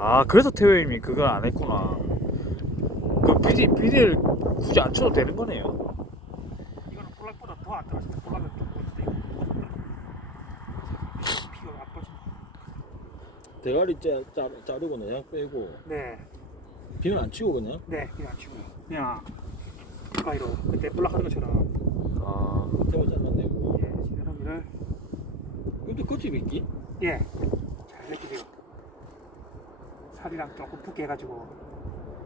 아 그래서 태호 형이 그걸 안 했구나. 그 비디 비디를 굳이 안 쳐도 되는 거네요. 이거는 볼락보다 더 안. 볼락은 좀 보는데 이거 피가 안 빠진다. 대가리 짜, 짜, 자르고 내장 빼고 네, 비늘 안 치고 그냥 네, 그냥 안 치고 그냥 가위로 그때 볼락하는 것처럼 아 끝에만 잘라내고 예, 지느러미를 이것도 끝집이 있기? 예. 살이랑 조금 붙게 해가지고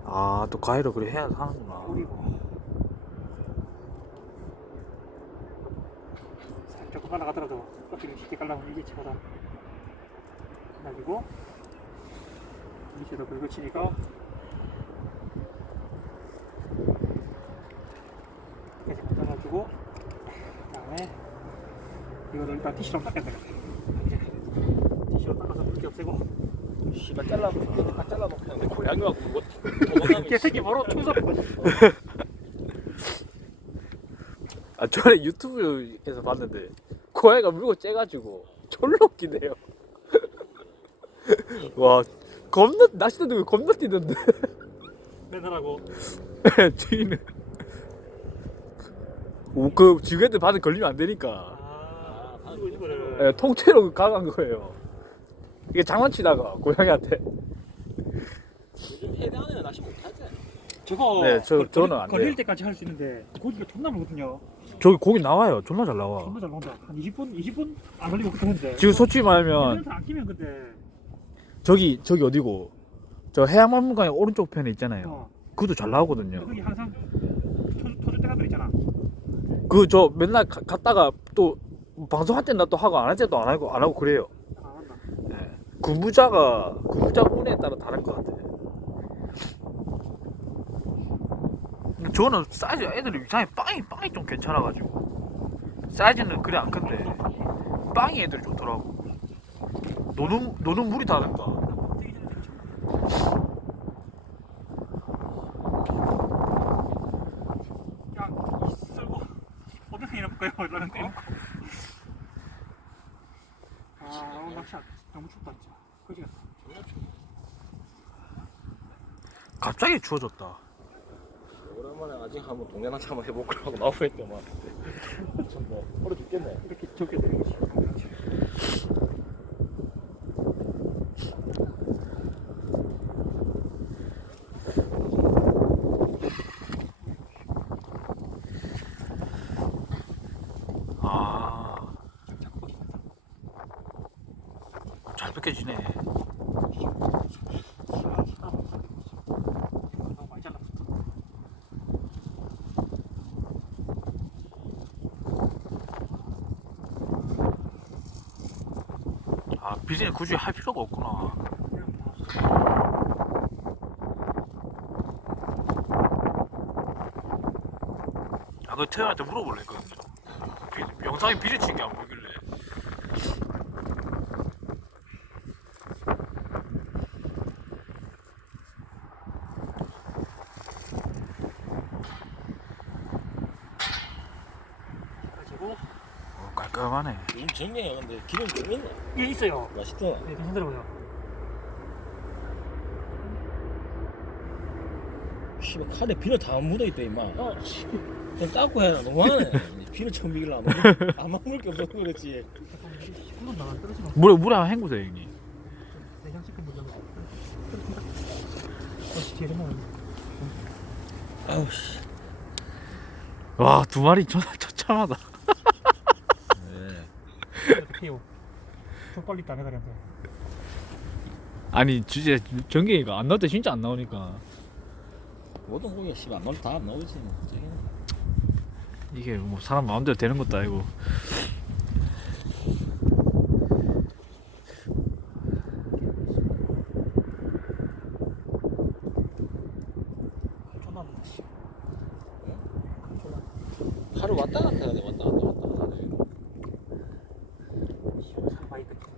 아, 또 가위로 그래 해야 하는구나. 뿌리고 살짝 빨아가더라도 껍질을 쉽게 깔라면 이게 최고다. 그래가지고 밑에도 긁어치니까 좀 잘라주고 그다음에 이거를 일단 티슈로 닦아야 되겠다. 이제 티슈로 닦아서 물기 없애고 씨발 잘라놓고 끝에 딱 잘라놓고 하는데 고양이 갖고 뭐 도망가면 개새끼 바로 총섭 아 전에 유튜브에서 봤는데 고양이가 물고 째가지고 졸라 웃기네요. 와 겁나 왜 겁나 뛰던데. 하고. 주인은. 오, 그 주인한테 받은 걸리면 안 되니까. 아 예, 통째로 강한 거예요. 이게 장난치다가 고양이한테 요즘 안에는 낚시 못하지 저거 네, 저- 걸- 저는 안 걸릴 돼요. 때까지 할 수 있는데 고기가 존나 많거든요 저기 고기 나와요. 존나 잘 나와. 존나 잘 나온다 한 20분 20분 안 걸리고 그때 했는데 지금 솔직히 말하면 안 키면 근데 저기 저기 어디고 저 해양박물관의 오른쪽 편에 있잖아요. 어 그것도 잘 나오거든요. 거기 항상 터줄, 터줄 때가 있잖아 그 저 맨날 가- 갔다가 또 방송할 때나 또 하고 안 할 때도 안 하고 안 하고 그래요. 근무자가 근무자 운에 따라 다른 것. 근데 저는 사이즈 애들이 이상하게 빵이 빵이 좀 괜찮아가지고 사이즈는 그래 안 큰데 빵이 애들이 좋더라고. 노는 노는 물이 다른가. 그냥 이 썰고 어떤 생이나 볼까요? 이러는 거 아, 오늘 낚시 안- 너무 춥다 진짜 그지? 같다 갑자기 추워졌다. 오랜만에 아직 한번 동네 낚시 한번 해볼까 하고 나오고 했더만 참 뭐 얼어 죽겠네. 이렇게 적게 되는 거지 아. 잘랐어 아, 비즈니 굳이 할 필요가 없구나. 아, 그 태연한테 물어볼래. 비- 영상에 비즈 친게 안 보길래. 깔끔하네. 요즘 정리해 근데 기름 좀 있나? 예 있어요. 맛있더라 네 괜찮더라고요. 씨발 칼에 비늘 다 묻어있다 임마. 어 씨. 좀 닦고 해라. 너무하네. 비늘 처음 비길라 안 먹을 게 없어서 그렇지. 한번 나가 떨어지면 물에, 물에 한번 헹구세요, 형님. 뒤에 좀 아우 씨. 와, 두 마리 저, 처참하다. 피우 더 빨리 따내 가려는데 아니, 진짜 전갱이가 안 나올 때 진짜 안 나오니까. 모든 고기가 씨발 안 나올 다안 나오지 뭐. 저기는. 이게 뭐 사람 마음대로 되는 것도 아니고. 존나 많다 씨 하루 왔다 갔다 하네 왔다 갔다 왔다 갔다 하네 살 많이 뜯기네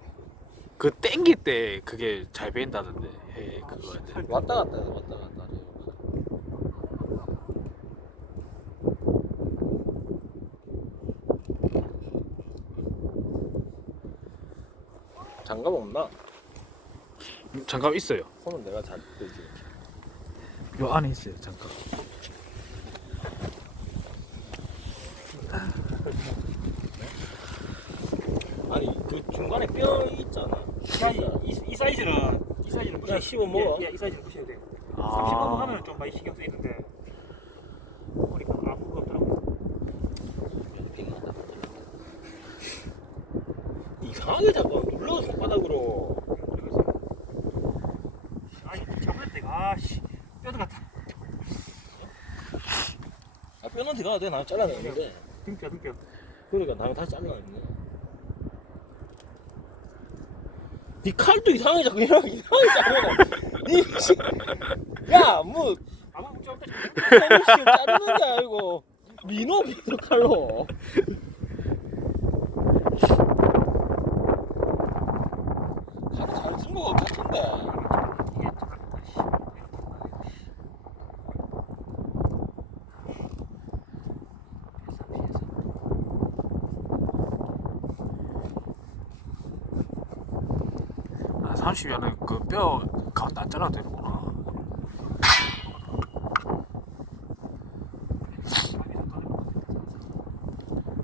그 땡길 때 그게 잘 배인다던데. 해, 그거. 왔다 갔다 해 왔다 갔다 하네 장갑 없나? 잠깐 있어요. 손은 내가 잘 되지. 요 안에 있어요. 잠깐. 아니 그 중간에 뼈 있잖아. 야, 이, 사이즈는 이 사이즈는 무시. 그냥 씹어 먹어. 예, 예, 이 사이즈는 무시해도 돼. 아. 30번 하면 좀 많이 신경 쓰이는데 보니까 아무것도 없더라고. 이상하게 자꾸 눌러 손바닥으로. 아니 잡을 때가 아씨 뼈도 같다. 아 뼈는 들어가야 돼. 나는 잘라냈는데. 등뼈 등뼈. 그러니까 나는 다시 잘라냈네. 네 칼도 이상하게 자꾸 이렇게 이상하게 잘라. 네 씨. 야, 뭐 아무 문제 없다. 자르는 게 아니고 민호 민호 칼로. 칼을 잘쓴거 같은데. 이게 참. 아, 30년은 그 뼈 가운데 안 잘라도 되는구나.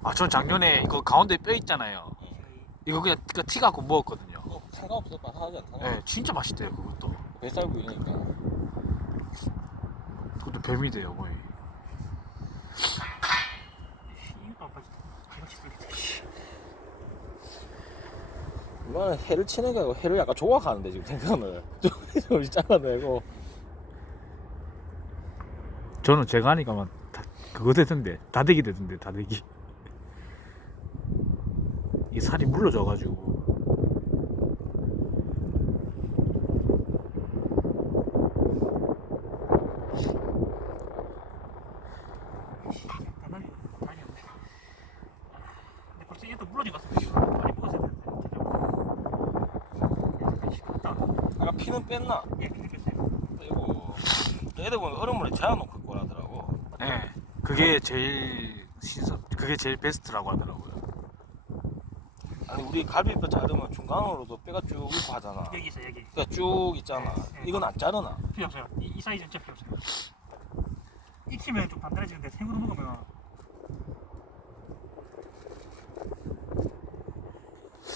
아, 전 작년에 이거 가운데 뼈 있잖아요. 이거 그냥 그 티 갖고 먹었거든요. 어, 생각 없어 바삭하지 않다. 네, 진짜 맛있대요, 그것도. 뱃살 부위니까. 그것도 뱀이 돼요, 거의. 이거 안 빠지다. 같이 쓸겠다. 씨. 이거는 해를 치는 게 아니고 해를 약간 조각하는데 지금 생선을. 좀 잘라내고. 저는 제가 하니까만 다, 그거 되던데. 다대기 되던데 다대기. 이 살이 물러져가지고 간단하게 다행이 없네. 근데 벌써 얘도 물어진 것 같습니다. 많이 먹었어야 되는데. 시끄럽다. 아까 피는 뺐나? 예. 빼고 애들 보면 얼음물에 재워놓고 있고 하더라고 네 그게 제일 신선 그게 제일 베스트라고 하더라고요 아니 우리 갈비뼈 자르면 중간으로도 뼈가 쭉 있고 하잖아 여기 있어 여기. 뼈가 쭉 있잖아 이건 안 자르나? 필요 없어요. 이, 이 사이즈는 진짜 필요 없어요. 익히면 좀 단단해지는데 생으로 먹으면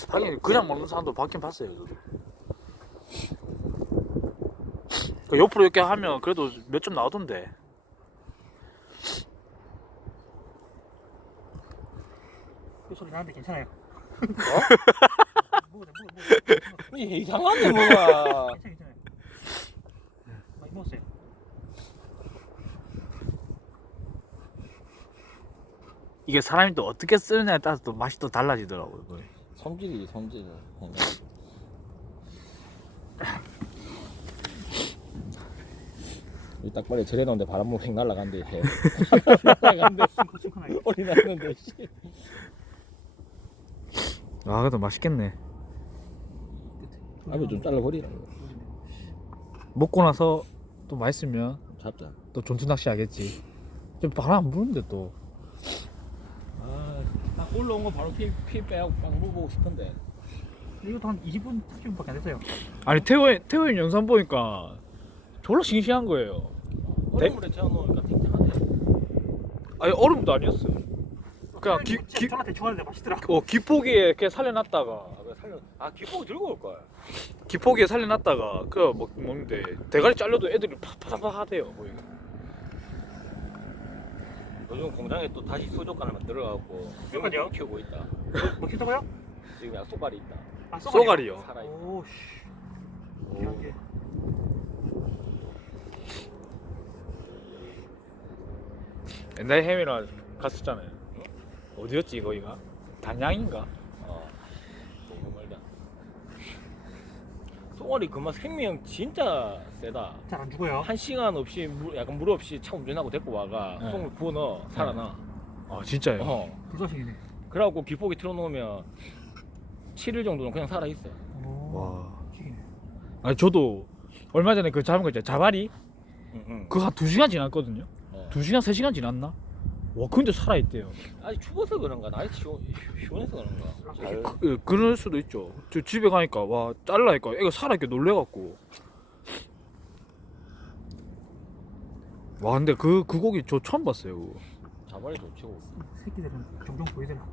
하긴 그냥 먹는 사람도 봤긴 봤어요 저도 그 옆으로 이렇게 하면 그래도 몇 점 나오던데 그 소리 나는데 괜찮아요. 어? 먹어도 먹어 먹어. 이게 이상한데 뭐가 괜찮아 괜찮아요. 많이 먹었어요. 이게 사람이 또 어떻게 쓰느냐에 따라서 또 맛이 또 달라지더라고요. 손질이지 손질 이 딱발이 저래 놓은데 바람 휙 날라간대. 해 날라간대. 나는데 씨. 아 그래도 맛있겠네. 앞에 좀 잘라버리라 먹고 나서 또 맛있으면 잡자. 또 전투 낚시 하겠지. 좀 바람 안 부는데 또. 아, 딱 올라온 거 바로 피, 피 빼고 빵 먹고 싶은데. 이것도 한 20분 30분밖에 안 됐어요. 아니 태호의 태호의 영상 보니까 졸라 싱싱한 거예요 얼음물에 재워 놓으니까 탱탱하네 아니 얼음도 아니었어 그냥 기, 기, 저한테 좋아하는데 맛있더라. 어, 기포기에 이렇게 살려놨다가 아, 왜 살려 아 기포 들고 올걸 기포기에 살려놨다가 그 먹, 먹는데 대가리 잘려도 애들이 팍팍팍 하대요. 요즘 공장에 또 다시 수족관을 만들어갖고? 명을 키우고 있다 뭐 키다고요? 지금 약속발이 있다 아 쏘가리요 살아있다 오 씨. 귀한 게. 옛날에 햄이랑 갔었잖아요 어디였지 거기가? 단양인가? 어 너무 멀다 쏘가리 그맛 생명 진짜 세다 잘 안 죽어요. 한 시간 없이 물, 약간 물 없이 차 운전하고 데리고 와가 네. 송을 부어 넣어 살아나 아 진짜요? 어 불조식이네. 그래갖고 기포기 틀어놓으면 7일 정도는 그냥 살아있어 오. 와. 아니 저도 얼마 전에 그 잡은 거 있잖아요 자바리 응, 응. 그거 한 2시간 지났거든요 어. 2시간 3시간 지났나? 와 근데 살아있대요. 아니 추워서 그런가? 나이 시원, 시원해서 그런가? 잘 예, 그럴 수도 있죠. 저 집에 가니까 와 잘라니까. 애가 살아있게 놀래갖고. 와 근데 그, 그 고기 저 처음 봤어요 그거. 자발이 좋지 고 새끼들은 종종 보이더라